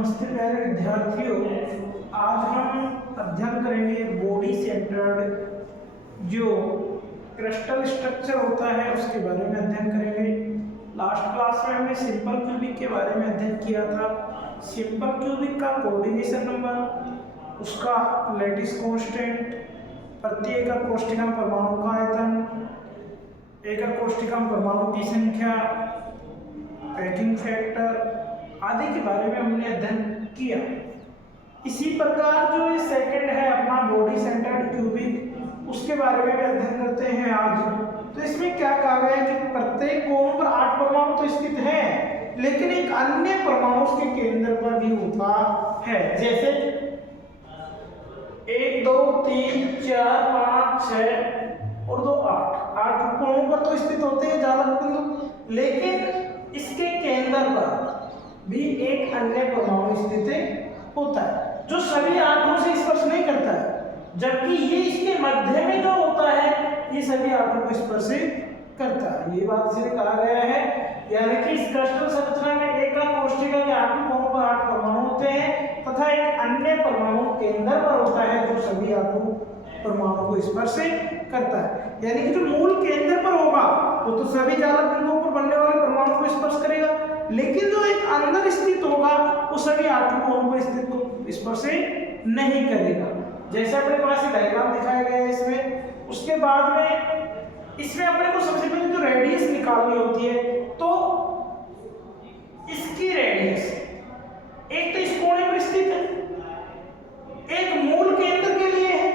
नमस्ते प्यारे विद्यार्थियों, आज हम अध्ययन करेंगे बॉडी सेंटर्ड जो क्रिस्टल स्ट्रक्चर होता है उसके बारे में अध्ययन करेंगे। लास्ट क्लास में हमने सिंपल क्यूबिक के बारे में अध्ययन किया था। सिंपल क्यूबिक का कोऑर्डिनेशन नंबर, उसका लैटिस कांस्टेंट, प्रति एकक कोष्ठिका परमाणु का आयतन, एकक कोष्ठिका परमाणु की संख्या, पैकिंग फैक्टर आदि के बारे में हमने अध्ययन किया। इसी प्रकार जो ये सेकंड है अपना बॉडी सेंटर्ड क्यूबिक, उसके बारे में भी अध्ययन करते हैं आज। तो इसमें क्या कहा गया है कि प्रत्येक कोण पर 8 परमाणु तो स्थित हैं, लेकिन एक अन्य परमाणु उसके केंद्र पर भी होता है। जैसे 1 2 3 4 5 6 और 2 8 कोणों पर तो स्थित होते हैं जालक बिंदु, लेकिन इसके केंद्र पर भी एक अन्य परमाणु स्थित होता है जो सभी आठों से स्पर्श नहीं करता है, जबकि ये इसके मध्य में जो होता है ये सभी आठों को स्पर्श करता है। ये बात इसलिए कहा गया है, यानी कि इस क्रिस्टल संरचना में एकक कोष्ठिका के 8 कोणों पर 8 परमाणु होते हैं तथा एक अन्य परमाणु केंद्र पर होता है जो सभी आठों परमाणु को स्पर्श करता है। यानी कि जो मूल केंद्र पर होगा वो तो सभी जालक बिंदुओं पर बनने वाले परमाणु को स्पर्श करेगा, लेकिन जो एक अंदर स्थित होगा वो सभी आठों कोणों पर स्थित को स्पर्श नहीं करेगा। जैसे अपने पास डायग्राम दिखाया गया है इसमें, उसके बाद में इसमें अपने को सबसे पहले जो रेडियस निकालनी होती है, तो इसकी रेडियस एक तो इस कोने पर स्थित है, एक मूल केंद्र के लिए है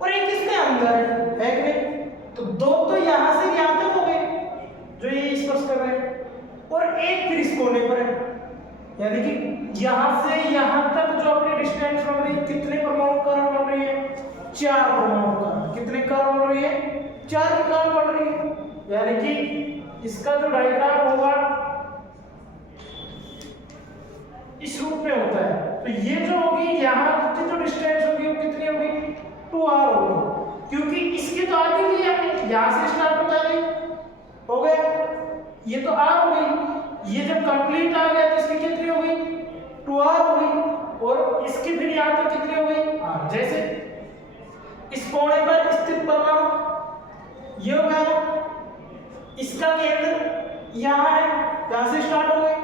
और एक इसके अंदर है कि नहीं। तो दो तो यहां से यहां तक हो गए जो ये स्पर्श कर रहे हैं, और एक फिर इस कोने पर है, यानी कि यहां से यहां तक जो अपनी डिस्टेंस बन रही है, कितने परमाणु कारण बन रही है? 4 परमाणु कारण। कितने कारण बन रही है? 4 कारण बन रही है। यानी कि इसका जो डायग्राम होगा इस रूप में होता है। तो ये जो होगी यहां की जो डिस्टेंस होगी वो कितनी होगी? 2r होगी, क्योंकि इसकी तो आधी ली हमने, यहां से स्टार्ट होता है, हो गया, ये तो r हो गई। ये जब कंप्लीट आ गया तो इसकी कितनी हो गई? 2r हो गई, और इसकी फिर यहां तक कितनी हो गई? r। जैसे इस कोने पर स्थित परमाणु ये हो गया, इसका केंद्र यहां है, यहां से स्टार्ट हो गए,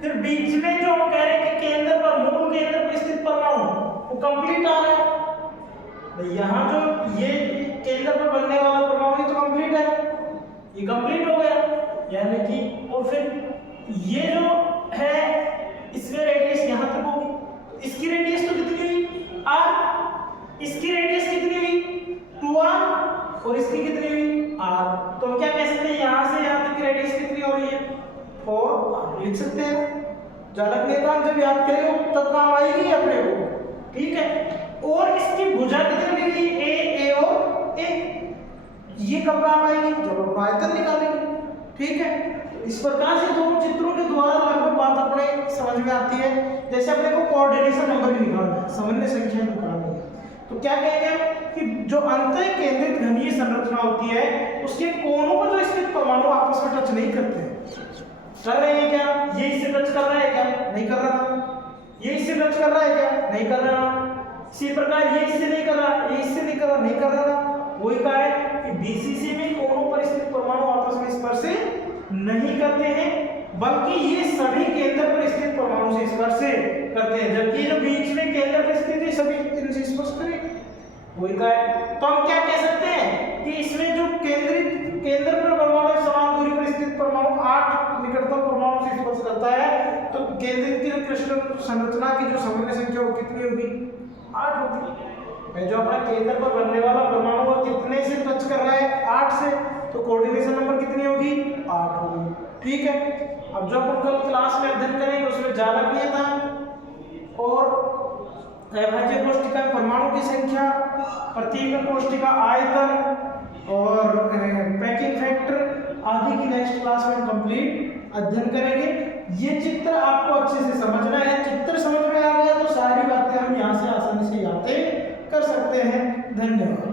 फिर बीच में जो हम कह रहे हैं कि केंद्र पर, मूल केंद्र पर स्थित परमाणु वो कंप्लीट आ रहा है। यहां जो ये केंद्र पर बनने वाला परमाणु ये तो कंप्लीट है, ये कंप्लीट हो गया, यानी कि और फिर ये जो है इसमें रेडियस यहां तक होगी, इसकी रेडियस तो कितनी हुई? r। इसकी रेडियस कितनी हुई? 2r, और इसकी कितनी हुई? r। तो हम क्या कह सकते हैं, यहां से यहां तक की रेडियस कितनी हो रही है? 4r लिख सकते हैं। जालक नियतांक जब याद करेंगे तब काम आएगी अपने को, ठीक है। और इसकी भुजा कितनी ली गई? a और a। ये कब काम आएगी? जब हम आयतन निकालेंगे, ठीक है। इस प्रकार से दोनों चित्रों के द्वारा लगभग बात अपने समझ में आती है। जैसे अपने को कोऑर्डिनेशन नंबर भी निकालना है, समन्वय संख्या निकालनी है, तो क्या कहेंगे कि जो अंतः केंद्रित घनीय संरचना होती है उसके कोनों पर जो स्थित परमाणु आपस में टच नहीं करते हैं। कर रहे हैं क्या? ये इससे टच कर रहा है क्या? नहीं कर रहा। ये इससे टच कर रहा है क्या? नहीं कर रहा। इसी प्रकार ये इससे नहीं कर रहा, ये इससे नहीं कर रहा, नहीं कर रहा। वही कहा है कि बीसीसी में कोनों पर स्थित परमाणु आपस में स्पर्श नहीं करते हैं, बल्कि ये सभी केंद्र पर स्थित परमाणु से स्पर्श करते हैं, जबकि जो बीच में केंद्र पर स्थित है सभी इनसे स्पर्श करेंगे। वही कहा है। तो हम क्या कह सकते हैं कि इसमें जो केंद्र पर परमाणु समान दूरी पर स्थित परमाणु 8 निकटतम परमाणु से स्पर्श करता है, तो केंद्रित की क्रिस्टल संरचना की जो समन्वय संख्या वो कितनी होगी? 8 होगी। जो अपना केंद्र पर बनने वाला परमाणु वो कितने से टच कर रहा है? 8 से, तो कोऑर्डिनेशन नंबर कितनी होगी? 8 होगी, ठीक है। अब जो अपन कल क्लास में अध्ययन करेंगे उसमें जालक नियतांक और अविभाज्य कोष्ठिका परमाणु की संख्या, प्रति एकक कोष्ठिका आयतन और पैकिंग फैक्टर आदि की नेक्स्ट क्लास में कंप्लीट अध्ययन करेंगे। ये चित्र आपको अच्छे से समझना है। चित्र समझ में आ गया तो सारी बातें हम यहाँ से आसानी से याद कर सकते हैं। धन्यवाद।